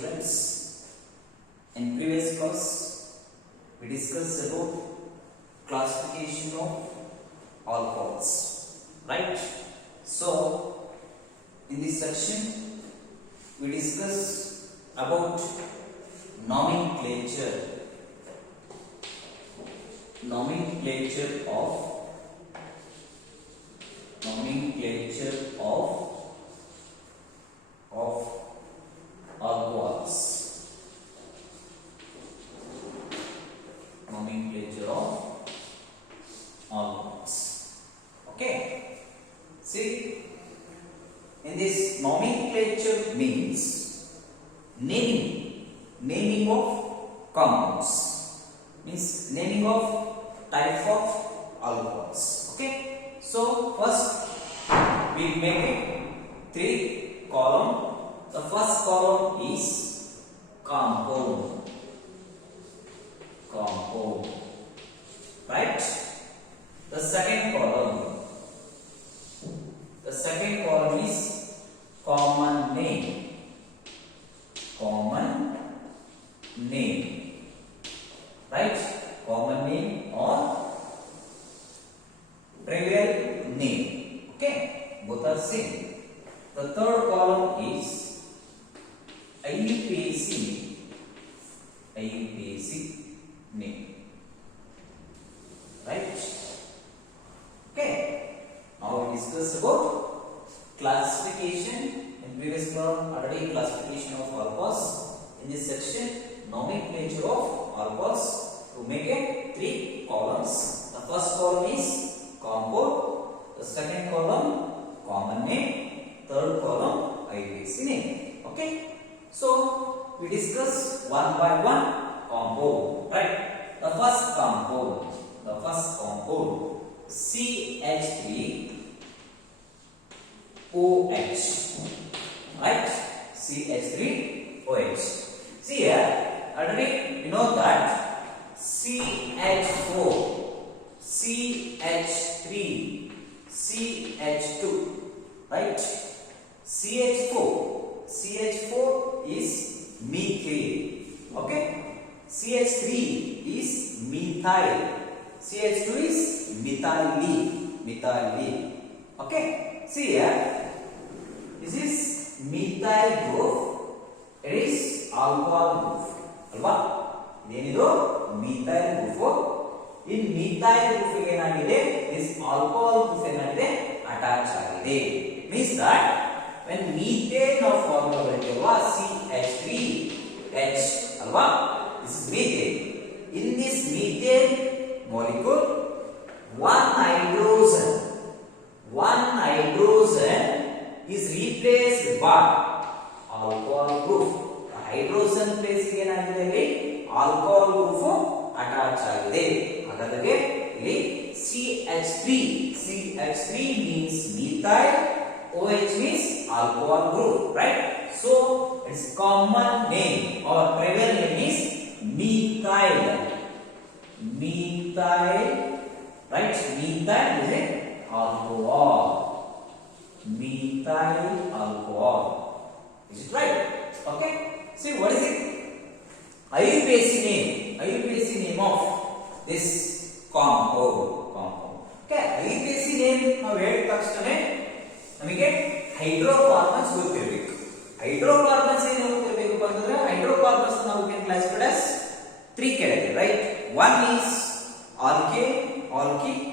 students, in previous class we discussed about classification of alcohols, right? So in this section we discuss about nomenclature of alcohols. Nomenclature of alcohols. Okay. See, in this nomenclature means naming of compounds, means naming of type of alcohols. Okay. So first we make it three column. The first column is compound, right? The second column is common name, right? Common name or trivial name. Okay, both are same. The third column is IUPAC name, right? Okay. Now we discuss about classification. In previous class already classification of alcohols. In this section nomenclature of alcohols. To make it three columns. The first column is compound. The second column common name. Third column IUPAC name. Okay. So we discuss one by one compound, right? The first compound CH3OH, right? CH3OH. See here, already you know that CH4, CH3, CH2, right? CH4 is methane. Okay. CH3 is methyl. CH2 is methyl. Okay. See here. This is methyl group. It is alcohol group. Alva. Denido methyl group. In methyl group ಏನಾಗಿದೆ, this alcohol group ಏನಾಗಿದೆ attach ಆಗಿದೆ. It means that when methane ನಾವು formula ಬರೆಯುತ್ತೇವಾ CH3H ಅಲ್ವಾ, this is methane. In this methane molecule one hydrogen is replaced by alcohol group. hydrogen place ಗೆ ಏನಾಗಿದೆ ಇಲ್ಲಿ alcohol group attach ಆಗಿದೆ. ಹಾಗಾದರೆ ಇಲ್ಲಿ CH3 means methyl, OH means alcohol group, right? So its common name or trivial name is methyl, right? Methyl is an alcohol. Is it right? Okay. See, what is it? IUPAC name of this compound. Okay, IUPAC name ನಾವು ಹೇಳಿದ ತಕ್ಷಣ ನಮಗೆ hydrocarbons ಗೊತ್ತಿರಬೇಕು. Hydrocarbons ಏನು ಗೊತ್ತಿರಬೇಕು ಅಂತಂದ್ರೆ hydrocarbons ನಾವು can classify as three category, right? One is alkane, alkyne.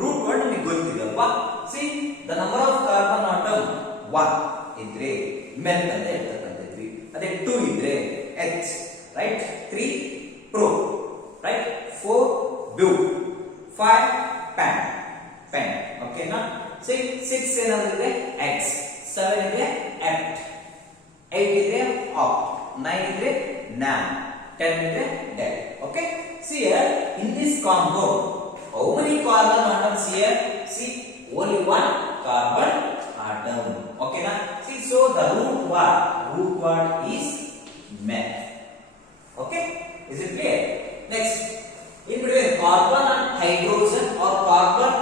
Root word ನಮಗೆ ಗೊತ್ತಿದೆ ಅಲ್ವಾ? See, the number of carbon atom 1 ಇದ್ರೆ ಮೆನ್ ಅಂತ ಹೇಳ್ತಕ್ಕಂಥದ್ವಿ. ಅದೇ 2 ಇದ್ರೆ H, right? 3 pro, right? 4 bu, 5 pan. Okay na? 6 ಏನಾದ್ರೆ X, 7 ಇದೆ apt, 8 ಇದೆ opt, 9 ಇದೆ nam, 10 ಇದೆ del. Okay. See here, in this compound how many carbon atoms here? See, only one carbon atom. Okay na? See, so the root word is meth. Okay, is it clear? Next, in between carbon and hydrogen or carbon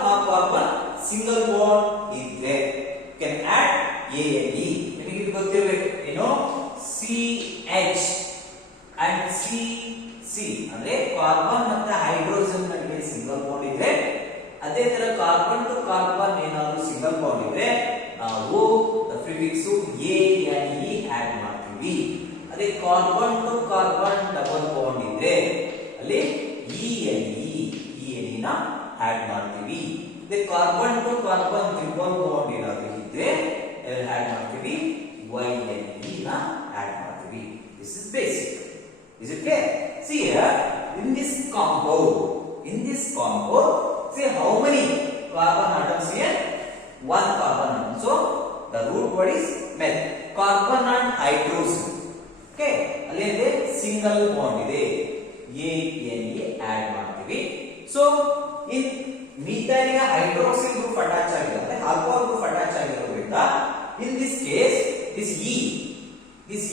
single bond is there. You can add A and E. ನಿಮಗೆ ಗೊತ್ತಿರಬೇಕು, you know, C CH and C ಅಂದ್ರೆ carbon ಮತ್ತೆ hydrogen ನಡುವೆ single bond ಇದೆ. ಅದೇ ತರ carbon to carbon ಏನಾದರೂ single bond ಇದ್ರೆ ನಾವು ಪ್ರಿಫಿಕ್ಸ್ ANE ಆಡ್ ಮಾಡ್ತೀವಿ. ಅದೇ carbon to carbon double bond ಇದ್ರೆ ಅಲ್ಲಿ ENE ನ ಆಡ್ ಮಾಡ್ತೀವಿ. ಅದೇ carbon to carbon triple bond ಏನಾದರೂ ಇದ್ರೆ ಆಡ್ ಮಾಡ್ತೀವಿ, YNE ನ ಆಡ್ ಮಾಡ್ತೀವಿ. This is basic. Is it clear? See here, in this compound, see how many carbon atoms here? One carbon atom. So the root word is meth. Carbon and hydrogen. Okay, alinde single bond ide, ANE add ಮಾಡ್ತೀವಿ. So in methyl ಗೆ hydroxyl group attach ಆಗಿದೆ ಅಂದ್ರೆ alcohol group attach ಆಗಿರೋದ್ರಿಂದ in this case this E is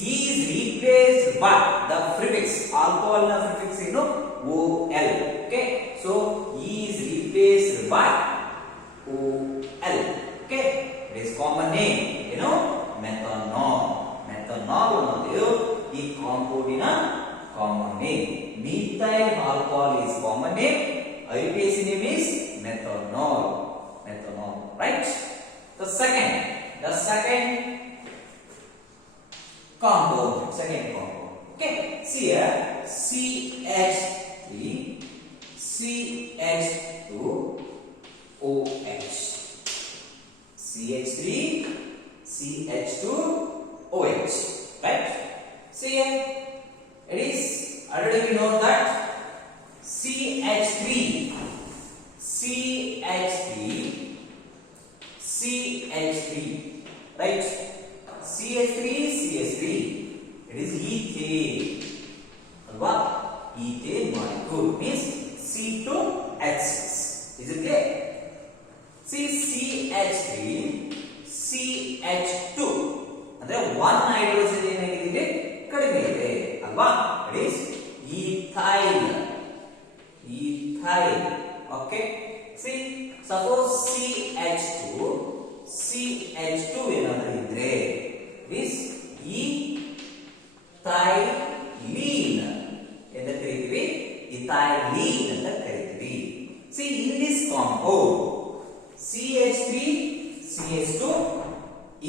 replaced by the prefix. Alcohol na prefix is OL. Okay, so E is replaced by OL. Okay, it is common name, methanol. Methanol ಅನ್ನೋದು ಈ ಕಾಂಪೌಂಡಿನ common name. Methyl alcohol is common name. IUPAC name is methanol. Right? The second compound. Okay, see here, CH3 CH2OH. CH3 CH2OH. Right? See here, it is already we know that CH3 right? CH3 it is ethane. Alva, ethane molecule means C2H6. Is it clear? See, CH3 CH2 ಅಂದ್ರೆ one hydrogen ಏನಾಗಿದೆ ಕಡಿಮೆ ಇದೆ ಅಲ್ವಾ? It is ethyl. Okay, see, suppose CH2 ಏನಾದರೂ ಇದ್ರೆ this ethylene ಎಂದು ಕರೀತೀವಿ, ethylene ಅಂತ ಕರೀತೀವಿ. See, in this compound CH3CH2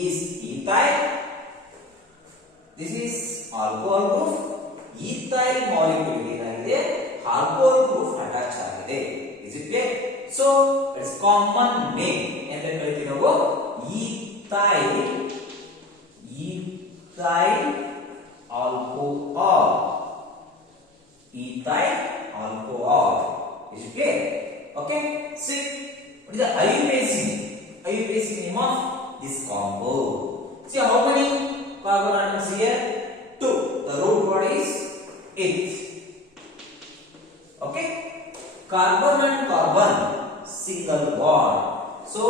is ethyl, this is alcohol group. ethyl molecule ಏನಾಗಿದೆ alcohol group attach ಆಗಿದೆ. Is it clear? So its common name ಎಂದು ಕರೀತೀವಿ ನಾವು ethyl alcohol. Is it clear? Okay, see, what is the IUPAC name of this compound? See how many carbon atoms here? 2. The root word is 8. Okay, carbon and carbon single bond, so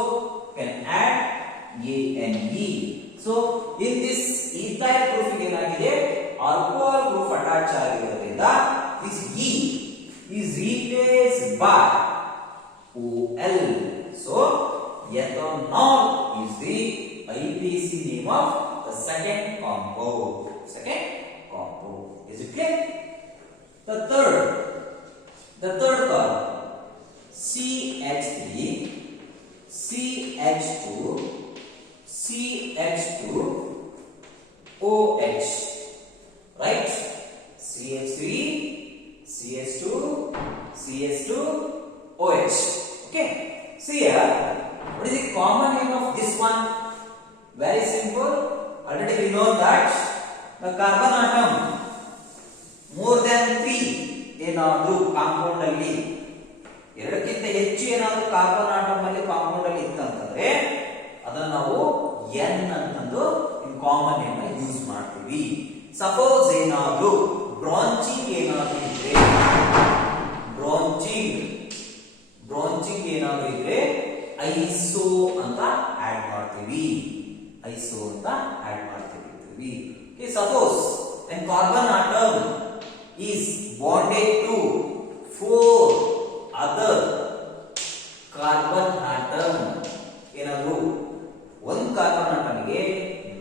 can add ANE. So in this ethyl group ಏನಾಗಿದೆ alcohol group attach ಆಗಿರೋದ್ರಿಂದ this E is replaced by OL. So ethanol is the IUPAC name of the second compound. Is it clear? The third carbon CH3 CH2OH. Right? CH2OH. Okay, see here, what is the common name of this one? Very simple. Already we know that the carbon atom more than 3 ಏನಾದರೂ compound ಅಲ್ಲಿ ಎರಡಕ್ಕಿಂತ ಹೆಚ್ಚು ಏನಾದರೂ carbon atom ಅಲ್ಲಿ compound ಅಲ್ಲಿ ಇತ್ತಂತಂದ್ರೆ ಅದನ್ನ ನಾವು N ಅಂತಂದು ಇನ್ ಕಾಮನ್ ನೇಮ್ ಯೂಸ್ ಮಾಡ್ತೀವಿ. ಸಪೋಸ್ ಏನಾದರೂ ಬ್ರಾಂಚಿಂಗ್ ಏನಾದರೂ ಇದ್ರೆ ಐಸೋ ಅಂತ ಆಡ್ ಮಾಡ್ತೀವಿ. Okay, suppose when carbon atom is bonded to 4 other carbon atom, ಏನಾದರೂ ಒಂದು ಕಾರ್ಬನ್ ಆಟಮ್ಗೆ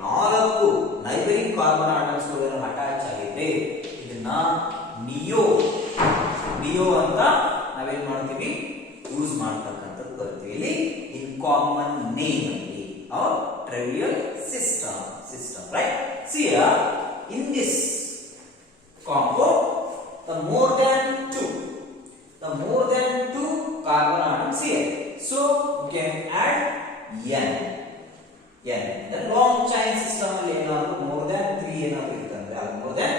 4 ನೈಬರಿಂಗ್ ಕಾರ್ಬನ್ ಆಟಮ್ಸ್ ಅಟ್ಯಾಚ್ ಆಗಿದ್ರೆ ಇದನ್ನ ನಿಯೋ ಅಂತ ನಾವೇನ್ ಮಾಡ್ತೀವಿ ಯೂಸ್ ಮಾಡ್ತಕ್ಕಂಥದ್ದು ಬರ್ತೀವಿ ಇಲ್ಲಿ ಇನ್ ಕಾಮನ್ ನೇಮ್ ಅಲ್ಲಿ are trivial system right. See here in this combo the more than two carbon atoms here, so we can add n the long chain system alli enadu more than 3 enadu irtandre adu more than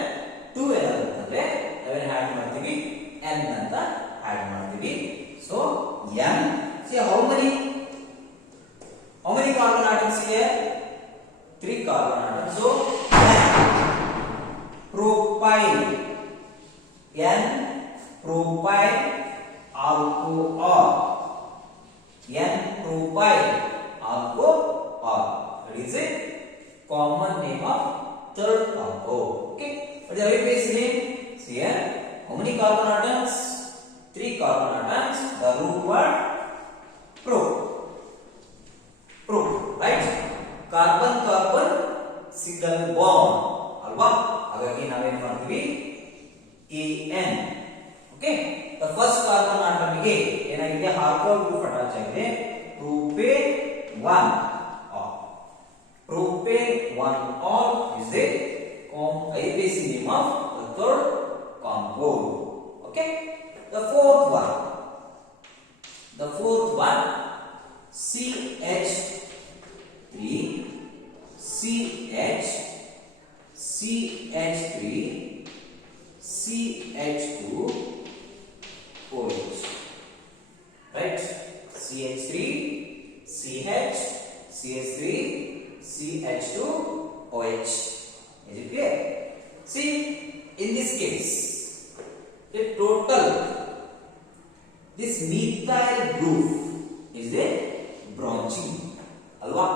2 enadu irtandre naವೇನು add ಮಾಡ್ತೀವಿ n ಅಂತ add ಮಾಡ್ತೀವಿ. So n, see how many carbon atoms here? 3 carbon atoms. So n propyl alcohol, that is a common name of third compound. Okay, what is the base name? See here, how many carbon atoms? 3 carbon atoms. The root word pro, right? Carbon single bond alva, ಹಾಗಾಗಿ ನಾವೇನು ಮಾಡ್ತೀವಿ an. Okay, the first carbon atom ಗೆ ಏನಾಗಿದೆ alcohol group attach ಆಗಿದೆ. propane 1 all is the IUPAC name of the third compound. Okay, the fourth one CH3 CH2OH, right? CH3 CH CH3 CH2OH. Is it clear? See, in this case the total this methyl group is a branching alwa.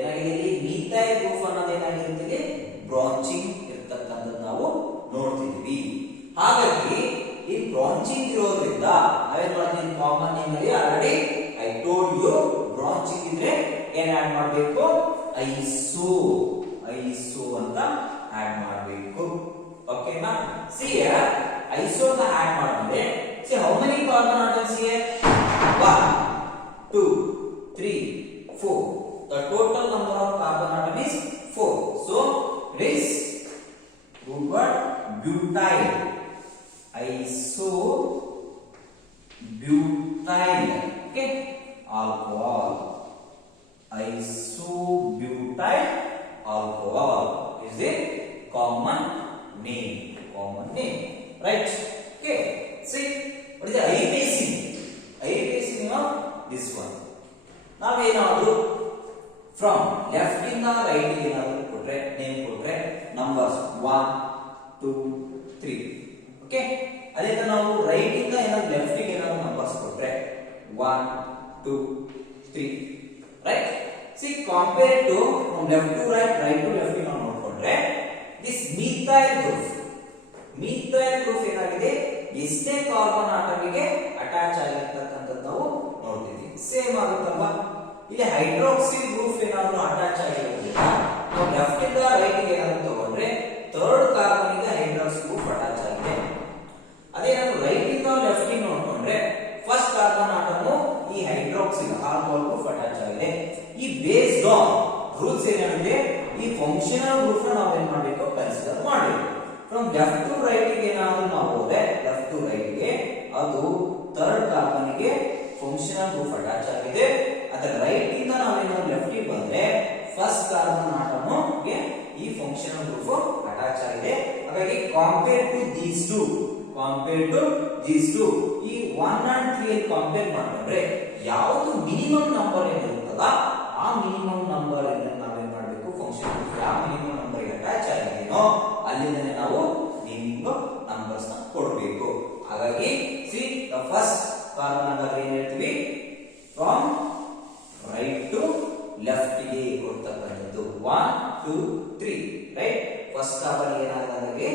ಏನಾಗಿದೆ methyl group ಅನ್ನೋದು ಏನಾಗಿರುತ್ತೆ branching ಇರತಕ್ಕಂಥದ್ದು ನಾವು ನೋಡ್ತಿದ್ವಿ. ಹಾಗಾಗಿ ಈ branching ಇರೋದ್ರಿಂದ ನಾವೇನ್ ಮಾಡ್ತೀವಿ ಕಾಮನ್ ನೇಮ್ ಅಲ್ಲಿ already I told you branching ಇದ್ರೆ ಏನ್ ಆಡ್ ಮಾಡಬೇಕು ಐಸೋ ಅಂತ ಆಡ್ ಮಾಡಬೇಕು. ಓಕೆನಾ? ಸಿ ಐಸೋ ಅಂತ ಆಡ್ ಮಾಡಿದ್ರೆ see how many carbon atoms here 1 2 3 4. The total number of carbon atom is 4. So it is root word butyl, isobutyl, okay, alcohol, isobutyl alcohol is the common name, right? Okay, see what is the IUPAC name of this one. Now we know from left ಇಂದ right ಗೆ ಏನಾದರೂ ಕೊಟ್ರೆ name ಕೊಟ್ರೆ numbers 1 2 3. Okay, ಅದೇ ತರ ನಾವು right ಇಂದ ಏನಾದರೂ ಲೆಫ್ಟ್ ಗೆ ಏನಾದರೂ ನಂಬರ್ಸ್ ಕೊಟ್ರೆ 1 2 3, right? See compare to from left to right to left ನಾವು ನೋಡ್ಕೊಂಡ್ರೆ ದಿಸ್ methyl group ಏನಾಗಿದೆ ಎಷ್ಟೇ ಕಾರ್ಬನ್ ಆಟಮ್ ಗೆ ಅಟ್ಯಾಚ್ ಆಗಿರತಕ್ಕಂಥದ್ದು ನಾವು ನೋಡ್ತೀವಿ. ಸೇಮ್ ಆಗುತ್ತಲ್ವಾ? ಇಲ್ಲಿ ಹೈಡ್ರಾಕ್ಸಿಲ್ ಗ್ರೂಪ್ ಏನಾದರೂ ಅಟ್ಯಾಚ್ ಆಗಿರೋದ್ರಿಂದ ನಾವು ಲೆಫ್ಟ್ ಇಂದ ರೈಟ್ ಗೆ ಏನಾದರೂ ತಗೊಂಡ್ರೆ ಥರ್ಡ್ ಕಾರ್ಬನ್ ಗೆ ಹೈಡ್ರಾಕ್ಸಿಲ್ ಗ್ರೂಪ್ ಅಟ್ಯಾಚ್ ಆಗಿದೆ. ಅದೇ ನಾವು ರೈಟ್ ಇಂದ ಲೆಫ್ಟ್ ಗೆ ನೋಡ್ಕೊಂಡ್ರೆ ಫಸ್ಟ್ ಕಾರ್ಬನ್ ಆಟಮ್ ಈ ಹೈಡ್ರಾಕ್ಸಿಲ್ ಆಲ್ಕೋಹಾಲ್ ಗ್ರೂಪ್ ಅಟ್ಯಾಚ್ ಆಗಿದೆ. ಈ ಬೇಸ್ಡ್ ಆನ್ ರೂಲ್ಸ್ ಏನಿದೆ ಈ ಫಂಕ್ಷನಲ್ ಗ್ರೂಪ್ ನ ನಾವು ಏನ್ ಮಾಡಬೇಕು ಕನ್ಸಿಡರ್ ಮಾಡಬೇಕು. ಫ್ರಮ್ ಲೆಫ್ಟ್ ಟು ರೈಟ್ ಗೆ ಏನಾದರೂ ನಾವು ಹೋದ್ರೆ ಲೆಫ್ಟ್ ಟು ರೈಟ್ ಗೆ ಅದು ಥರ್ಡ್ ಕಾರ್ಬನ್ ಗೆ ಫಂಕ್ಷನಲ್ ಗ್ರೂಪ್ ಅಟ್ಯಾಚ್ ಆಗಿದೆ. ಅದರ ರೈಟ್ ಇಂದ ನಾವೇನಾದ್ರು ಲೆಫ್ಟ್ ಗೆ ಬಂದ್ರೆ ಫಸ್ಟ್ ಕಾರ್ಬನ್ ಆಟಮ್ ಗೆ ಈ ಫಂಕ್ಷನಲ್ ಗ್ರೂಪ್ ಅಟ್ಯಾಚ್ ಆಗಿದೆ. ಹಾಗಾಗಿ ಕಂಪೇರ್ ಟು ದೀಸ್ ಟು ಈ 1 and 3 ಅಲ್ಲಿ ಕಂಪೇರ್ ಮಾಡಿದ್ರೆ ಯಾವುದು ಮಿನಿಮಮ್ ನಂಬರ್ ಏನಿರುತ್ತಲ್ಲ ಆ ಮಿನಿಮಮ್ ನಂಬರ್ ಇಂದ ನಾವೇನ್ ಮಾಡಬೇಕು ಫಂಕ್ಷನಲ್ ಗ್ರೂಪ್ ಯಾವ ಮಿನಿಮಮ್ ನಂಬರ್ ಗೆ ಅಟ್ಯಾಚ್ ಆಗಿದೆಯೋ ಅಲ್ಲಿಂದನೇ ನಾವು ನೇಮಿಂಗ್ ನಂಬರ್ಸ್ ನ ಕೊಡಬೇಕು. ಹಾಗಾಗಿ ಸಿ ದ ಫಸ್ಟ್ ಕಾರ್ಬನ್ ಅಂದ್ರೆ ಏನ್ ಹೇಳ್ತೀವಿ ಫ್ರಮ್ ರೈಟ್ ಟು ಲೆಫ್ಟ್ ಗೆ ಕೊಡ್ತಕ್ಕಂಥದ್ದು 1 2 3, ರೈಟ್? ಫಸ್ಟ್ ಕಾರ್ಬನ್ ಏನಾಗಿದೆ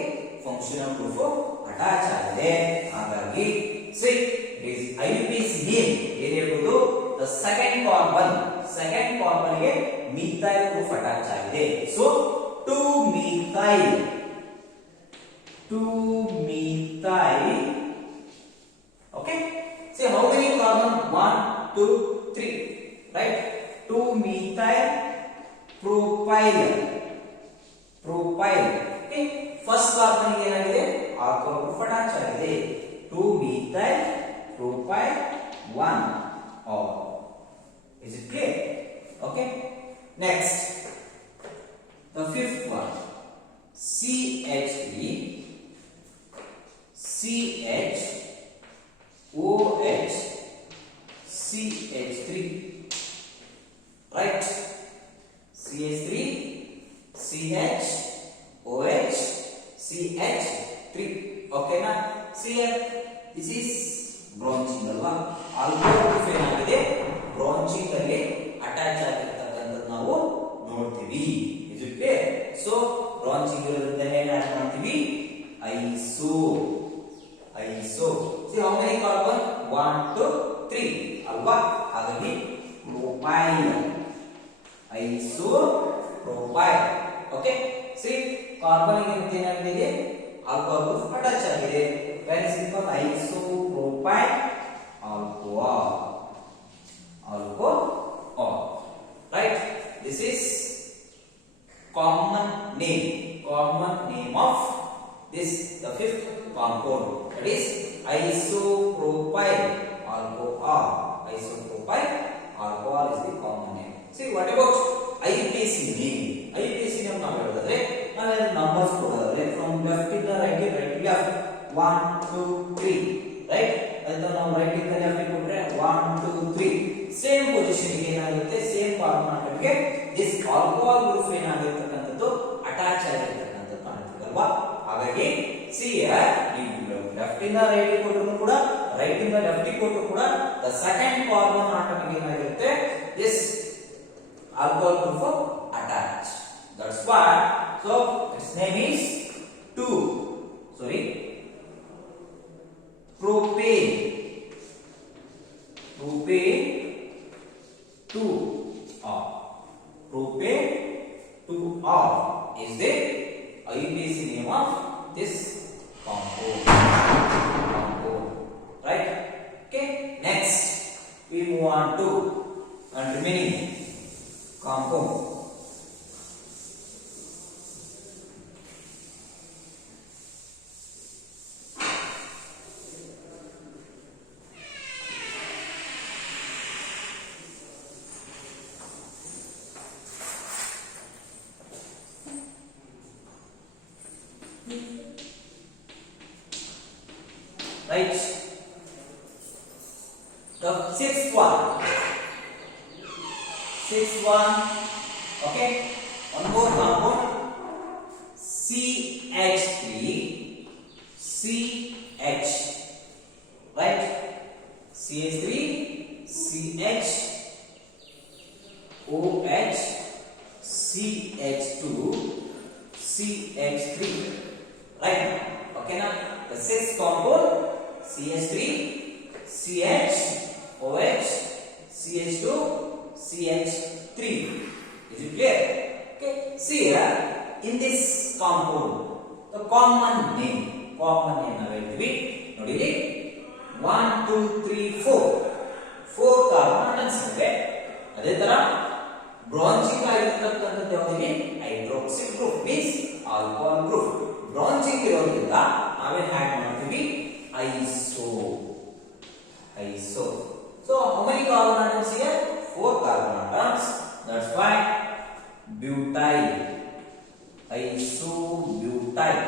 ಫಂಕ್ಷನಲ್ ಗ್ರೂಪ್ ಅಟ್ಯಾಚ್ ಆಗಿದೆ. ಹಾಗಾಗಿ ಸಿ ಇಸ್ IUPAC ನೇಮ್ ಏನು ಹೇಳ್ಬೋದು ದ ಸೆಕೆಂಡ್ ಕಾರ್ಬನ್ ಗೆ ಮಿಥೈಲ್ ಗ್ರೂಪ್ ಅಟ್ಯಾಚ್ ಆಗಿದೆ. So 2-methyl. 2-methyl. Okay. See how many carbon? 1, 2, 3. Right? 2-methyl propyl. Propyl. Okay. First carbon ಏನಾಗಿದೆ? alcohol group attach ಆಗಿದೆ. 2-methyl propyl 1 or. Is it clear? Okay. Next, the fifth one, CH3, CHOH, CH3, right? CH3, CHOH, CH3. Okay, na? See here, this is branching alva. Alcohol group ಏನಾಗಿದೆ? branching ಅಲ್ಲಿ attach ಆಗಿರತಕ್ಕಂಥದ್ದು ನಾವು ನೋಡ್ತೀವಿ. Is it clear? So branching ಇರೋದ್ರಿಂದ ಏನು add ಮಾಡ್ತೀವಿ? iso. See how many carbon? 1, 2, 3 ಅಲ್ವಾ? ಹಾಗಾಗಿ propyl. Isopropyl. Okay? See carbon ಗೆ ಏನಾಗಿದೆ? alcohol group attach ಆಗಿದೆ. Very simple. Isopropyl alcohol. Right? This is common name of this, the fifth compound, that is isopropyl alcohol. Isopropyl alcohol is the common name. See what about IUPAC name? IUPAC name ನಾವು ಹೇಳಿದ್ರೆ ನಾವು numbers ಕೊಡೋದಾದ್ರೆ from left to the right to left 1 2 3 right, ಅದನ್ನ ನಾವು right ಇಂದ left ಕೊಟ್ರೆ 1 2 3 same position ಗೆ ಏನಾಗುತ್ತೆ, same format ಗೆ ದಿಸ್ ಆಲ್ಕೋಹಾಲ್ ಗ್ರೂಪ್ ಏನಾಗಿರ್ತಕ್ಕಂಥದ್ದು ಅಟ್ಯಾಚ್ ಆಗಿರ್ತಕ್ಕಂಥದ್ದು ಕಾಣುತ್ತೆ ಅಲ್ವಾ? ಹಾಗಾಗಿ ಸಿ ಲೆಫ್ಟ್ ಇಂದ ರೈಟ್ ಕೊಟ್ಟರು ಕೂಡ, ರೈಟ್ ಇಂದ ಲೆಫ್ಟ್ ಕೊಟ್ಟರು ಕೂಡ ದ ಸೆಕೆಂಡ್ ಕಾರ್ಬನ್ ಆಟಮಿಕ್ ಏನಾಗಿರುತ್ತೆ, this alcohol group attach. That's why so it's name is propane 2R. Propane 2R is the IUPAC name of this compound. Right? Okay. Next, we move on to remaining compound. Right? The sixth one, okay, one more compound, CH3CH, right? CH3CH OH CH2 CH3, right? Okay, now the sixth compound CH3 CH OH CH2 CH3. Is it clear? Okay. See here in this compound the common name ನಾವು ಹೇಳ್ತೀವಿ ನೋಡಿ, 1 2 3 4 carbon ಅಟಾಮ್ಸ್ ಇವೆ. ಅದೇ ತರ branching ಆಗಿರತಕ್ಕಂಥದ್ದು ಯಾವುದಿದೆ, hydroxyl group means alcohol group. Branching ಇರೋದ್ರಿಂದ ನಾವೇನ್ add ಮಾಡ್ತೀವಿ, iso. So how many carbon atoms here? 4 carbon atoms. That's why butyl. Isobutyl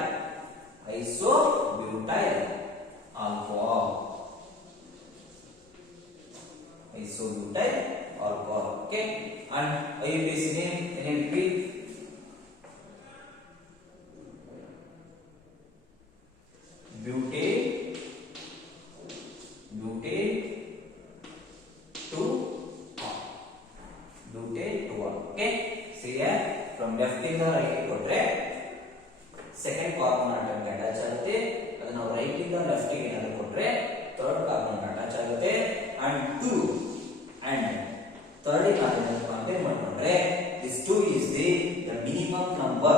alcohol. Isobutyl alcohol. Okay. And IUPAC name NMP. Butane 2R. Okay. See here from left ಇಂದ right ಕೊಟ್ರೆ second carbon atom attach ಆಗುತ್ತೆ. ಅದನ್ನ ನಾವು right ಇಂದ left ಗೆ ಏನಾದ್ರು ಕೊಟ್ರೆ third carbon attach ಆಗುತ್ತೆ. And 2 and third carbon compare ಮಾಡ್ಕೊಂಡ್ರೆ this 2 is the minimum number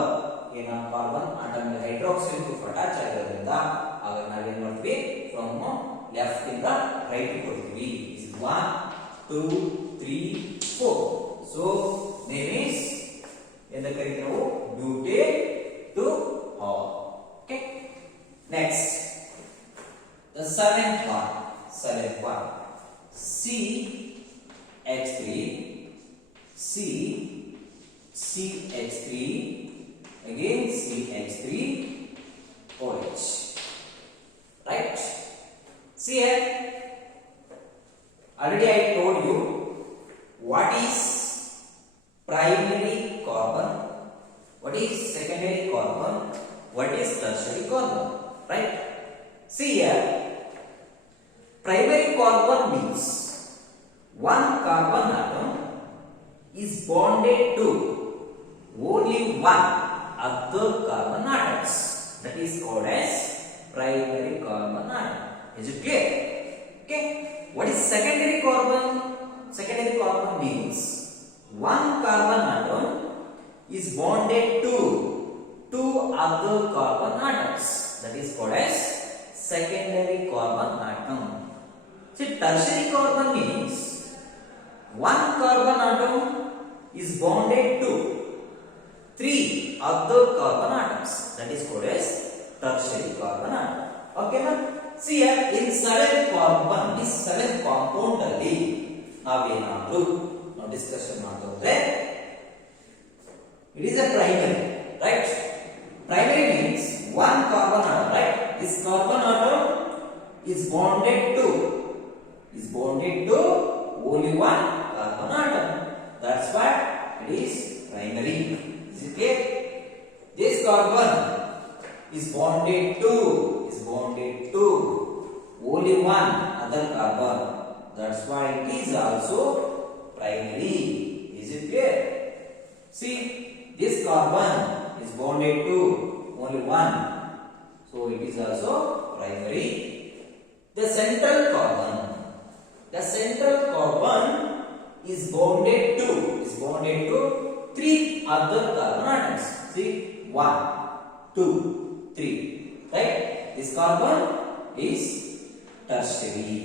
carbon atom hydroxyl group attach ಆಗಿರೋದ್ರಿಂದ ಆಗ ನಾವೇನ್ ಮಾಡ್ತೀವಿ ಫ್ರಮ್ ಲೆಫ್ಟ್ ಇಂದ ರೈಟ್ ಕೊಡ್ತೀವಿ. 1 2 3 4. ಸೊ ನೇಮ್ ಇಸ್ ಎಂದು ಕರೀತೀವಿ ನಾವು butane two ol. Okay, next the seventh one CH3 CH3 again CH3OH, right? See here, already I told you what is primary carbon, what is secondary carbon, what is tertiary carbon, right? See here, primary carbon means one carbon atom is bonded to only one other carbon atoms. That is called as primary carbon atom. Is it clear? Okay. What is secondary carbon? Secondary carbon means one carbon atom is bonded to two other carbon atoms. That is called as secondary carbon atom. See, tertiary carbon means one carbon atom is bonded to three other carbon atoms. That is called as tertiary carbon atom. Okay, na? See here, in 7 carbon, this 7 compound alli navenadru now discussion madodre, it is a primary, right? Primary means one carbon atom, right? This carbon atom is bonded to only one carbon atom. That's why it is primary. Is it clear? This carbon is bonded to only one other carbon. That's why it is also primary. Is it clear? See, this carbon is bonded to only one, so it is also primary. The central carbon is bonded to three other carbon atoms. See, 1 2 3, right? This carbon is tertiary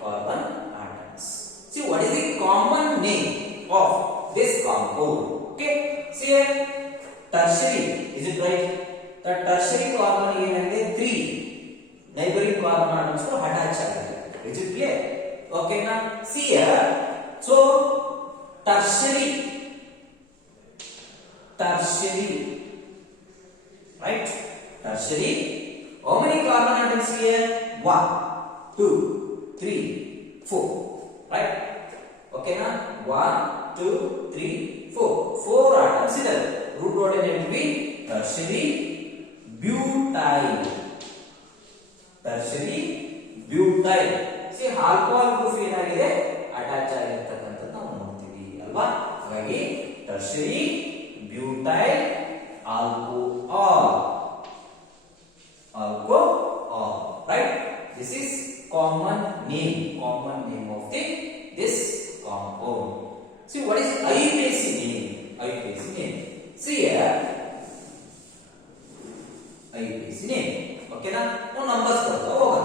carbon atoms. See, what is the common name of this compound? Okay, see here, tertiary, is it right? The tertiary carbon ಏನಂದ್ರೆ 3 neighboring carbon atoms to attach ಆಗಿದೆ. Is it clear? Okay, now see here, so tertiary, right? Tertiary, how many carbon atoms here? 1 2 3 4, right? Okay, now 1 2 3 4 atoms ಇದೆ. root word ಏನಂತೀವಿ? tertiary butyl. See, alcohol group ಏನಾಗಿದೆ attach ಆಗಿರತಕ್ಕಂಥದ್ದು ನಾವು ನೋಡ್ತೀವಿ ಅಲ್ವಾ? ಹಾಗಾಗಿ tertiary butyl alcohol, right? This is common name of this compound. See, what is IUPAC name? See here, IUPAC name. Okay, now numbers ಕೊಡ್ತಾ ಹೋಗೋಣ.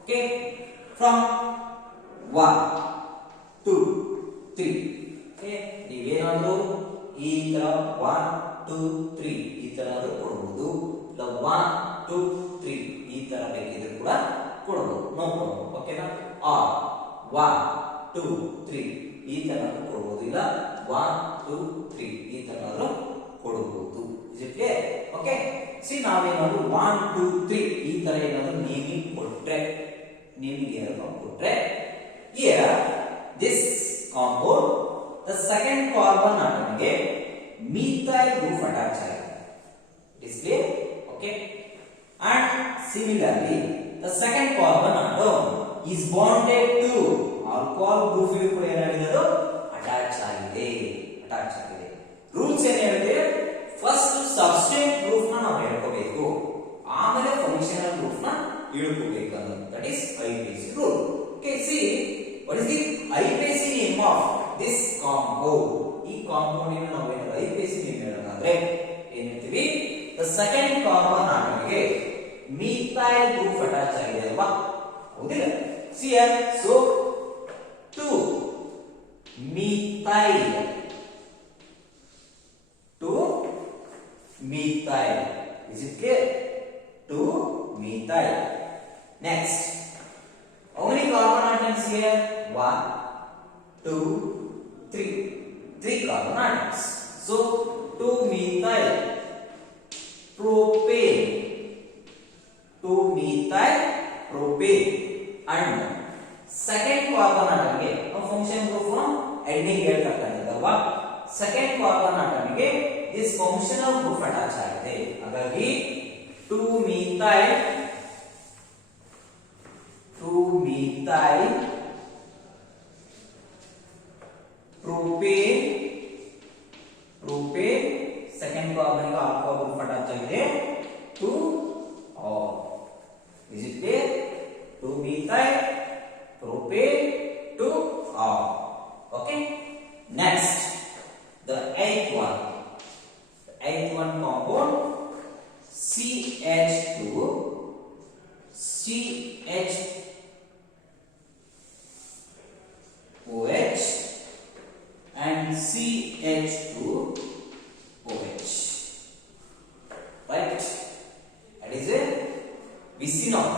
Okay, from 1 2 3. Okay, ನೀವೇನಾದರೂ ಈ ತರ 1 2 3 ಈ ತರ ಕೊಡಬಹುದು, ಇಲ್ಲ 1 2 3 ಈ ತರ ಬೇಕಿದ್ರೆ ಕೂಡ ಕೊಡಬಹುದು, ನೋ ಪ್ರಾಬ್ಲಮ್. ಓಕೆನಾ? ಆರ್ 1 2 3 ಈ ತರ ಕೊಡಬಹುದು, ಇಲ್ಲ 1 2 3 ಈ ತರ ಕೊಡಬಹುದು. Is it clear? Okay, see ನಾವೇನಾದ್ರು 1 2 3 ಈ ತರ ಏನಾದ್ರು ನೇಮಿಂಗ್ ಕೊಟ್ರೆ here this compound, the second carbon atom ಗೆ methyl group attach ಆಗಿದೆ. It is clear? Okay, and similarly the second carbon atom is bonded to alcohol group ಗೆ ಕೂಡ ಏನಾಗಿದೆ, ಅದು ಅಟ್ಯಾಚ್ ಆಗಿದೆ. ರೂಲ್ಸ್ ಏನು ಹೇಳಿದ್ರೆ, ಫಸ್ಟ್ ಸಬ್ಸ್ಟೆಂಟ್ ಗ್ರೂಪ್ ನ ನಾವು ಹೇಳ್ಕೋಬೇಕು, ಆಮೇಲೆ ಫಂಕ್ಷನಲ್ ಗ್ರೂಪ್ ನ ಹೇಳ್ಕೋಬೇಕು ಅನ್ನೋದು. That is IUPAC rule. Okay, see, what is the IUPAC name of this compound? ಈ ಕಾಂಪೌಂಡ್ ನ ನಾವು ಏನು IUPAC ನೇಮ್ ಹೇಳೋದಾದ್ರೆ ಏನ್ ಹೇಳ್ತೀವಿ? ಸೆಕೆಂಡ್ ಕಾರ್ಬನ್ ಆಟಮ್ಗೆ ಮೀಥೈಲ್ ಗ್ರೂಪ್ ಅಟ್ಯಾಚ್ ಆಗಿದೆ ಅಲ್ವಾ, ಹೌದಿಲ್ಲ? See so 2 methyl is it clear? 2 methyl. Next, how many carbon atoms here? 1 2 3 carbon atoms. So 2 methyl propane, 2 methyl propane. And second carbon atom ಗೆ function group ending ಹೇಳ್ತಾ ಇದ್ದಲ್ವಾ, second carbon atom ಗೆ this functional group attach ಆಗಿದೆ. ಹಾಗಾಗಿ 2 methyl propane second carbon ಗೆ alcohol group attach ಆಗಿದೆ. 2 is it clear? 2 methyl propane 2 okay. Next, the eighth one compound CH2 OH and CH2OH, right? That is a vicinal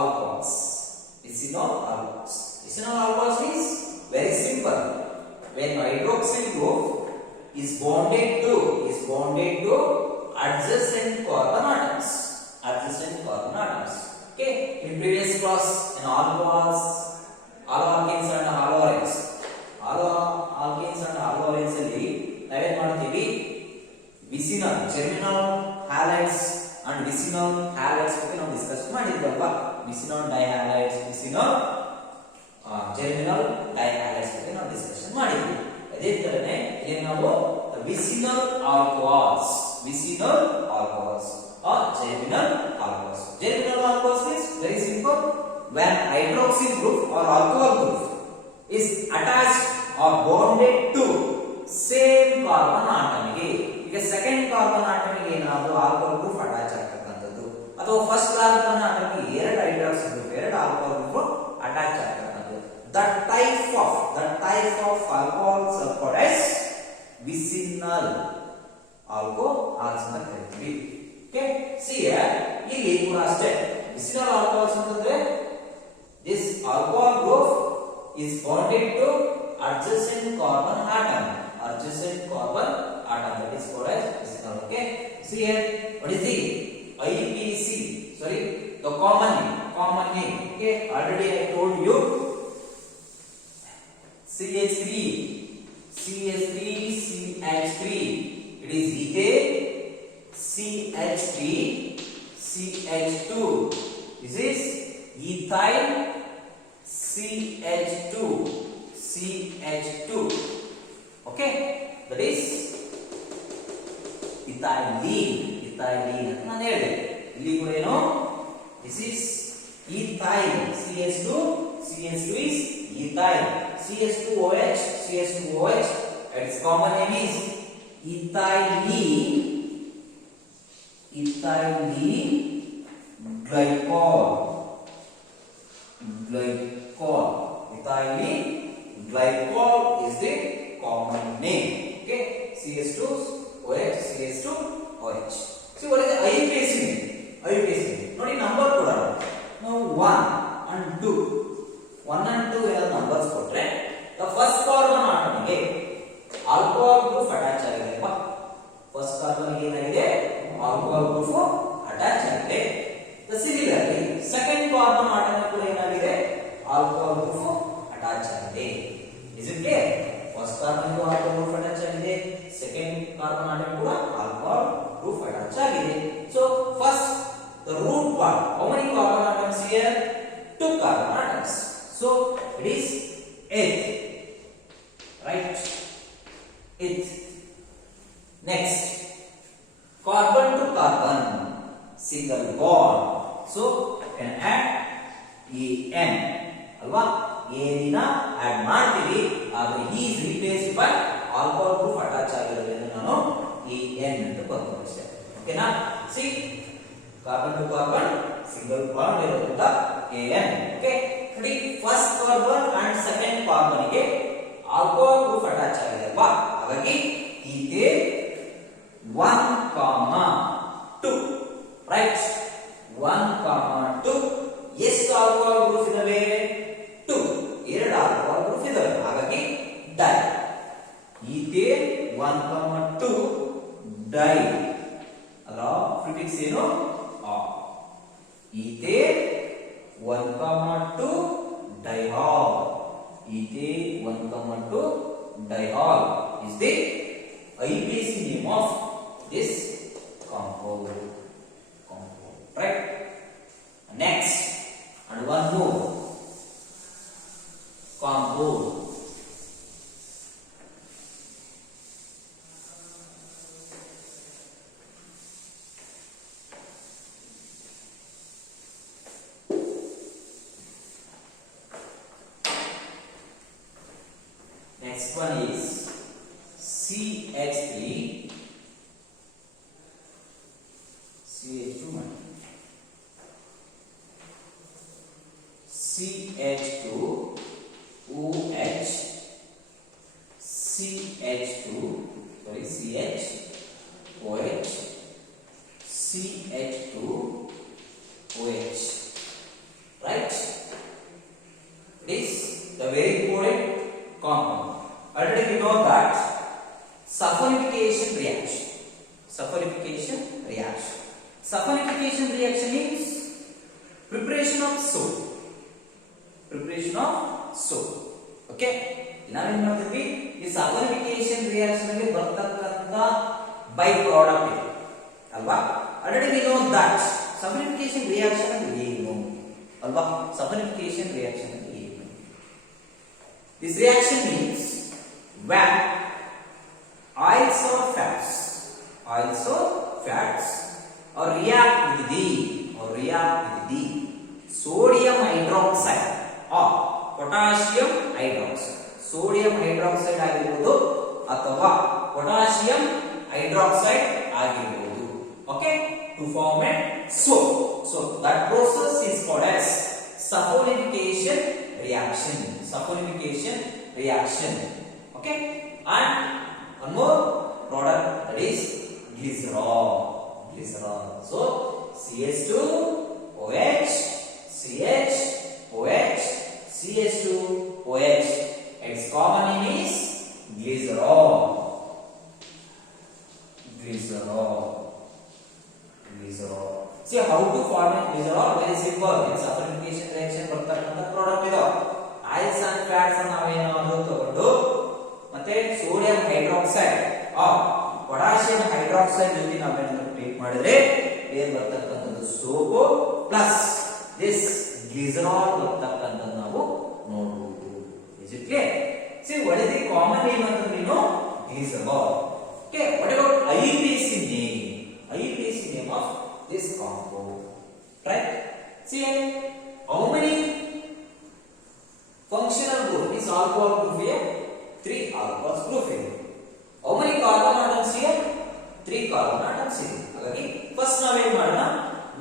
alcohols. Vicinal alcohols means very simple. When hydroxyl group is bonded to adjacent carbon atoms. Okay, in previous class in alcohols, alkenes and halogens ಅಲ್ಲಿ ನಾವೇನ್ ಮಾಡ್ತೀವಿ, ವಿಸಿನಲ್ ಜರ್ಮಿನಲ್ halides and ವಿಸಿನಲ್ halides ಬಗ್ಗೆ ನಾವು discuss ಮಾಡಿದ್ವಲ್ವಾ. ವಿಸಿನಲ್ ಡೈಹ್ಯಾಲೈಡ್ಸ್, ವಿಸಿನಲ್ ಜರ್ಮಿನಲ್ ಡೈಹ್ಯಾಲೈಡ್ಸ್ ಬಗ್ಗೆ ನಾವು discussion ಮಾಡಿದ್ವಿ. ಅದೇ ತರನೇ ಇಲ್ಲಿ ನಾವು ವಿಸಿನಲ್ alcohols or germinal alcohols. Germinal alcohols means very simple. When hydroxyl group or alcohol group is attached or bonded to same carbon atom ಗೆ, ಈಗ ಸೆಕೆಂಡ್ ಕಾರ್ಬನ್ ಆಟಮ್ ಗೆ ಏನಾದರೂ ಆಲ್ಕೋಹಾಲ್ ಗ್ರೂಪ್ ಅಟ್ಯಾಚ್ ಆಗ್ತಕ್ಕಂಥದ್ದು, ಅಥವಾ ಫಸ್ಟ್ ಕಾರ್ಬನ್ ಆಟಮ್ ಗೆ ಎರಡು hydroxyl group, ಎರಡು alcohol group attach ಆಗ್ತಕ್ಕಂಥದ್ದು, that type of alcohols are called as vicinal alcohols ಅಂತ ಕರೀತೀವಿ. Okay, see here, ಇಲ್ಲಿ ಕೂಡ ಅಷ್ಟೇ vicinal alcohols ಅಂತಂದ್ರೆ this alcohol group is bonded to adjacent carbon atom, that is called as vicinal. Okay, see here, what is the IPC, sorry, the common name. Okay, already I told you CH3, it is ethane, CH2, this is ethyl, CH2, okay, that is ethylene ಅಂತ ನಾನು ಹೇಳಿದೆ. ಇಲ್ಲಿ ಕೂಡ ಏನು, this is ethyl, CH2 is ethyl, CH2OH, its common name is ethylene glycol. Ethylene glycol is the common name. Okay, CH2OH, CH2OH. See what is the IUPAC name? ನೋಡಿ number ಕೂಡ ನಾವು 1 and 2 ಏನೋ ನಂಬರ್ಸ್ ಕೊಟ್ರೆ, the first carbon atom ಗೆ alcohol group attach ಆಗಿದೆ ಅಲ್ವಾ. First carbon ಗೆ ಏನಾಗಿದೆ, ಆಲ್ಕೋಹಾಲ್ ಗ್ರೂಪ್ ಅಟ್ಯಾಚ್ ಆಗಿದೆ. ಸಿಮಿಲರ್ಲಿ ಸೆಕೆಂಡ್ ಕಾರ್ಬನ್ ಆಟಮ್ ಕೂಡ ಏನಾಗಿದೆ, ಆಲ್ಕೋಹಾಲ್ ಗ್ರೂಪ್ ಅಟ್ಯಾಚ್ ಆಗಿದೆ. Is it clear? First carbon ಗೆ ಆಲ್ಕೋಹಾಲ್ ಗ್ರೂಪ್ ಅಟ್ಯಾಚ್ ಆಗಿದೆ, ಸೆಕೆಂಡ್ ಕಾರ್ಬನ್ ಆಟಮ್ ಕೂಡ ಆಲ್ಕೋಹಾಲ್ ಗ್ರೂಪ್ ಅಟ್ಯಾಚ್ ಆಗಿದೆ. So first the root part, how many carbon atoms here? 2 carbon atoms. So it is 8, right? 8. Next, carbon to carbon, single bond. So you can add En alva, ಏನಿನ add ಮಾಡ್ತೀವಿ, ಆದ್ರೆ he is replaced by alcohol group attach ಆಗಿರೋದ್ರಿಂದ ನಾನು En ಅಂತ ಬರ್ತೀನಿ ಅಷ್ಟೇ. ಓಕೆನಾ see carbon to carbon single bond ಇರೋದ್ರಿಂದ KN ಓಕೆ ನೋಡಿ first carbon and second carbon ಗೆ ಆಲ್ಕೋಹಾಲ್ ಗ್ರೂಪ್ ಅಟ್ಯಾಚ್ ಆಗಿದೆ ಅಲ್ವಾ ಹಾಗಾಗಿ ಈಥೇನ್ 1,2 ರೈಟ್ 1,2 ಎಷ್ಟು ಆಲ್ಕೋಹಾಲ್ ಗ್ರೂಪ್ ಇದಾವೆ 2 ಎರಡು ಆಲ್ಕೋಹಾಲ್ ಗ್ರೂಪ್ ಇದಾವೆ ಹಾಗಾಗಿ ಡೈ ಈಥೇನ್ 1,2 ಡೈ ಅದರ ಪ್ರಿಫಿಕ್ಸ್ ಏನು ethane 1,2 diol ethane 1,2 diol is the IUPAC name of this compound right next and one more compound next one is CH3 CH2 CH2 OH CH2 sorry CH OH CH2 OH right it is the very important compound already we know that saponification reaction is preparation of soap okay ನಾವೇನ್ ಮಾಡ್ತೀವಿ ಈ saponification reaction ಅಲ್ಲಿ ಬರ್ತಕ್ಕಂತ by product ಇದೆ ಅಲ್ವಾ already we know that saponification reaction ಅಂದ್ರೆ ಏನು ಅಲ್ವಾ saponification reaction ಅಂದ್ರೆ ಏನು this reaction means when oils or fats or react with the sodium hydroxide or potassium hydroxide sodium hydroxide ಆಗಿರಬಹುದು ಅಥವಾ potassium hydroxide ಆಗಿರಬಹುದು okay to form a soap so that process is called as saponification reaction okay and one more product that is glycerol so CH2 OH CH2 OH its common name is glycerol see how to form a glycerol very simple it's saponification reaction ಬರ್ತಕ್ಕಂತ product ಇದು oils and fats ನಾವೇನಾದರೂ ತಗೊಂಡು ಮತ್ತೆ sodium hydroxide potassium hydroxide ಜೊತೆ ನಾವೇನಾದರೂ treat ಮಾಡಿದ್ರೆ ಏನ್ ಬರ್ತಕ್ಕಂಥದ್ದು ಸೋಪ್ ಪ್ಲಸ್ ದಿಸ್ ಗ್ಲಿಸರಾಲ್ ಬರ್ತಕ್ಕಂಥದ್ದು ನಾವು ನೋಡಬಹುದು is it clear see what is the common name ಅಂತಂದ್ರೆ ಏನು glycerol okay what about IUPAC name of this compound right see how many functional group is alcohol group here 3 alcohol group here how many carbon atoms here 3 carbon atoms here ಹಾಗಾಗಿ first ನಾವು ಏನು ಮಾಡೋಣ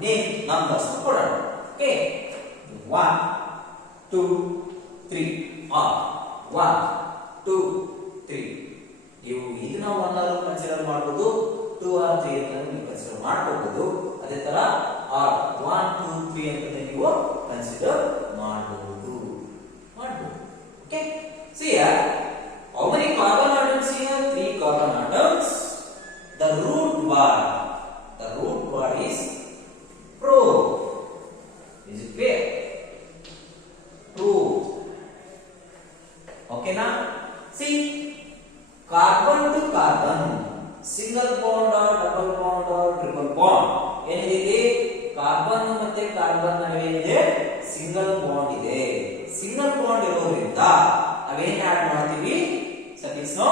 name numbers ಕೊಡೋಣ okay 1 2 3 R 1 2 3 ನೀವು ಇದನ್ನ 1 are consider ಮಾಡಬಹುದು 2 R 3 ಅಂತ ನೀವು ಕನ್ಸಿಡರ್ ಮಾಡಬಹುದು ಅದೇ ತರ ಆರ್ 1 2 3 ಅಂತ ನೀವು ಕನ್ಸಿಡರ್ ಮಾಡಬಹುದು okay see here how many carbon atoms here 3 carbon atoms the root word is pro is it clear pro okay na see carbon to carbon single bond or double bond or triple bond ಏನಿದೆ carbon ಮತ್ತೆ carbon ನಡುವೆ ಏನಿದೆ single bond ಇದೆ single bond ಇರೋದ್ರಿಂದ ನಾವೇನ್ add ಮಾಡ್ತೀವಿ suffix no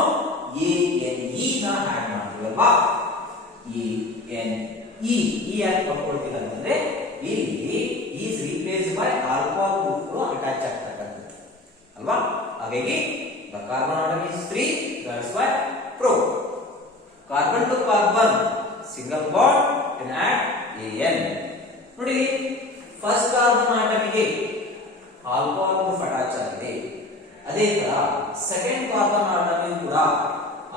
ANE ನ add ಮಾಡ್ತೀವಿ ಅಲ್ವಾ ANE ಯಾಕೆ ಬರ್ಕೊಳ್ತೀವಿ ಅಂತಂದ್ರೆ ಇಲ್ಲಿ is replaced by alcohol group attach ಆಗ್ತಕ್ಕಂಥದ್ದು ಅಲ್ವಾ ಹಾಗಾಗಿ the carbon atom is 3 that's why pro carbon to carbon single bond, then add an. ನೋಡಿ ಫಸ್ಟ್ ಕಾರ್ಬನ್ ಆಟಮಿಗೆ ಆಲ್ಕೋಹಾಲ್ ಗ್ರೂಪ್ ಅಟ್ಯಾಚ್ ಆಗಿದೆ. ಅದೇ ತರ ಸೆಕೆಂಡ್ ಕಾರ್ಬನ್ ಆಟಮಿಗೆ ಕೂಡ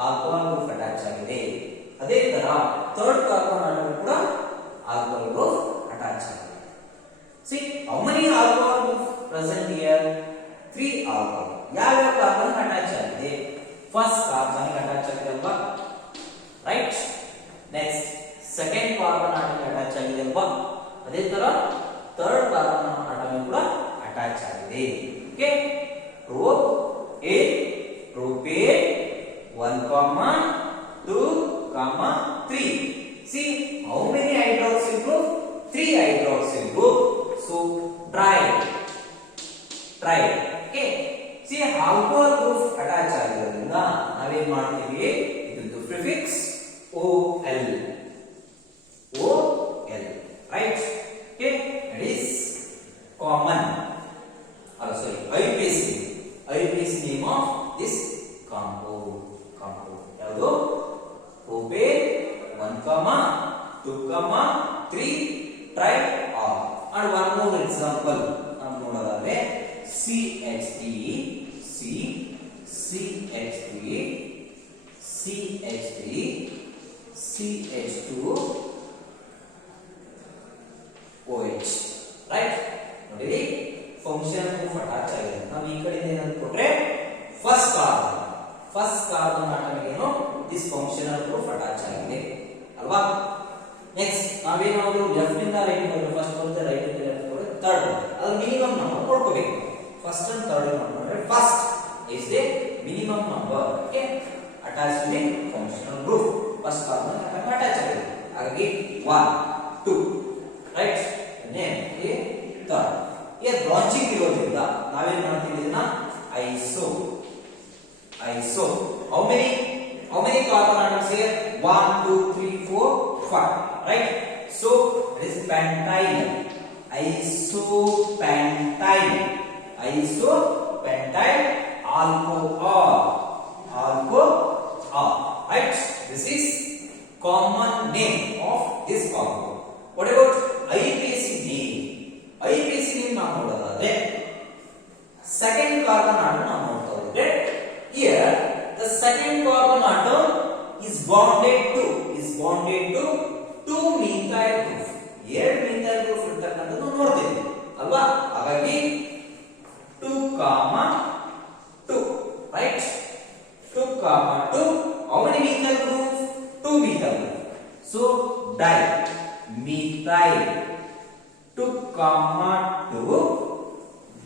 ಆಲ್ಕೋಹಾಲ್ ಗ್ರೂಪ್ ಅಟ್ಯಾಚ್ ಆಗಿದೆ. ಅದೇ ತರ ಥರ್ಡ್ ಕಾರ್ಬನ್ ಆಟಮಿಗೆ ಕೂಡ ಆಲ್ಕೋಹಾಲ್ ಗ್ರೂಪ್ ಅಟ್ಯಾಚ್ ಆಗಿದೆ. See how many alcohol groups present here? 3 alcohol. ಯಾವ ಕಾರ್ಬನ್ ಅಟ್ಯಾಚ್ ಆಗಿದೆ? ಫಸ್ಟ್ ಕಾರ್ಬನ್ ಅಟ್ಯಾಚ್ ಆಗಿದೆ ಅಲ್ವಾ? ರೈಟ್. ನೆಕ್ಸ್ಟ್ ಸೆಕೆಂಡ್ ಕಾರ್ಬನ್ ಆಟಮಿಗೆ ಅಟ್ಯಾಚ್ ಆಗಿದೆ ಅಲ್ವಾ? ಅದೇ ತರ ಥರ್ಡ್ ಕಾರ್ಬನ್ ಆಟಮಿಗೆ ಕೂಡ ಅಟ್ಯಾಚ್ ಆಗಿದೆ. Okay, ಪ್ರೋಪ್ A propane 1, 2, 3. See how many hydroxyl group? 3 hydroxyl group. So try. Okay, see alcohol group attach ಆಗಿರೋದ್ರಿಂದ ನಾವೇನ್ ಮಾಡ್ತೀವಿ, ಇದು prefix OL, right? Okay, it is common, sorry, IUPAC name of this compound. ಯಾವುದು? propane 1, 2, 3 try all. And one more example ನಾವು ನೋಡೋದಾದ್ರೆ CH3 CH2 OH, right? ನೋಡಿ function group attach ಆಗಿದೆ. ನಾವು ಈ ಕಡೆ ಏನಂತ ಕೊಟ್ರೆ ಫಸ್ಟ್ ಕಾರ್ಬನ್ ಆಟಮಿಗೆ ಏನು ದಿಸ್ ಫಂಕ್ಷನಲ್ ಗ್ರೂಪ್ ಅಟ್ಯಾಚ್ ಆಗಿದೆ ಅಲ್ವಾ? ನೆಕ್ಸ್ಟ್ ನಾವೇನಾದ್ರೂ ಲೆಫ್ಟ್ ಇಂದ ರೈಟ್ ಬಂದ್ರೆ ಫಸ್ಟ್ ಬರುತ್ತೆ, ರೈಟ್ ಇಂದ ಲೆಫ್ಟ್ ಬಂದ್ರೆ ಥರ್ಡ್ ಬರುತ್ತೆ. ಅದು ಮಿನಿಮಮ್ ನಂಬರ್ ನೋಡ್ಕೋಬೇಕು. ಫಸ್ಟ್ ಅಂಡ್ ಥರ್ಡ್ ನೋಡಿದ್ರೆ first is the minimum number attach to the functional group. First carbon attach ಆಗಿದೆ, ಹಾಗಾಗಿ 1, 2, ರೈಟ್. Name a third. ಈ ಬ್ರಾಂಚಿಂಗ್ ಇರೋದ್ರಿಂದ ನಾವೇನ್ ಮಾಡ್ತೀವಿ, ಇದನ್ನ iso. How many carbon atoms here? 1, 2, 3, 4, 5, right? So it is pentyl. Isopentyl alcohol, right? This is common name of this compound. What about IUPAC name? IUPAC name ನಾವು ನೋಡೋದಾದ್ರೆ second carbon atom ನಾವು ನೋಡ್ತಾ ಇದ್ರೆ here the second carbon atom is bonded to 2 methyl group. ಎರಡು methyl group ಇರ್ತಕ್ಕಂಥದ್ದು ನೋಡ್ತೀವಿ ಅಲ್ವಾ? ಹಾಗಾಗಿ 2, 2, right? 2, 2. How many methyl groups? 2 methyl group. So dimethyl. 2, 2,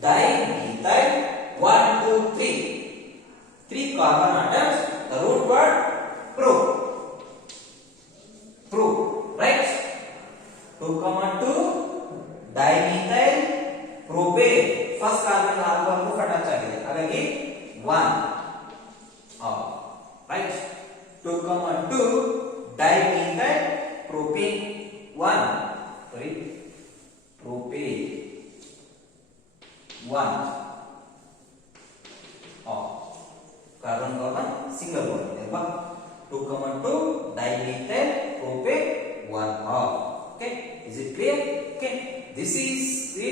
dimethyl. 1, 2, 3. 3 carbon atoms. The root word pro, right? 2, 2, dimethyl propane. First carbon alcohol group attach ಆಗಿದೆ, ಹಾಗಾಗಿ 1, right? 2, 2, dimethyl propane 1, sorry, propane 1. Carbon single bond ಅಲ್ವಾ? 2, 2 dimethyl propane 1. Okay, is it clear? Okay, this is the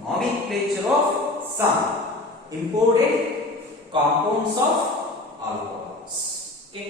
nomenclature of some imported compounds of alcohols. Okay.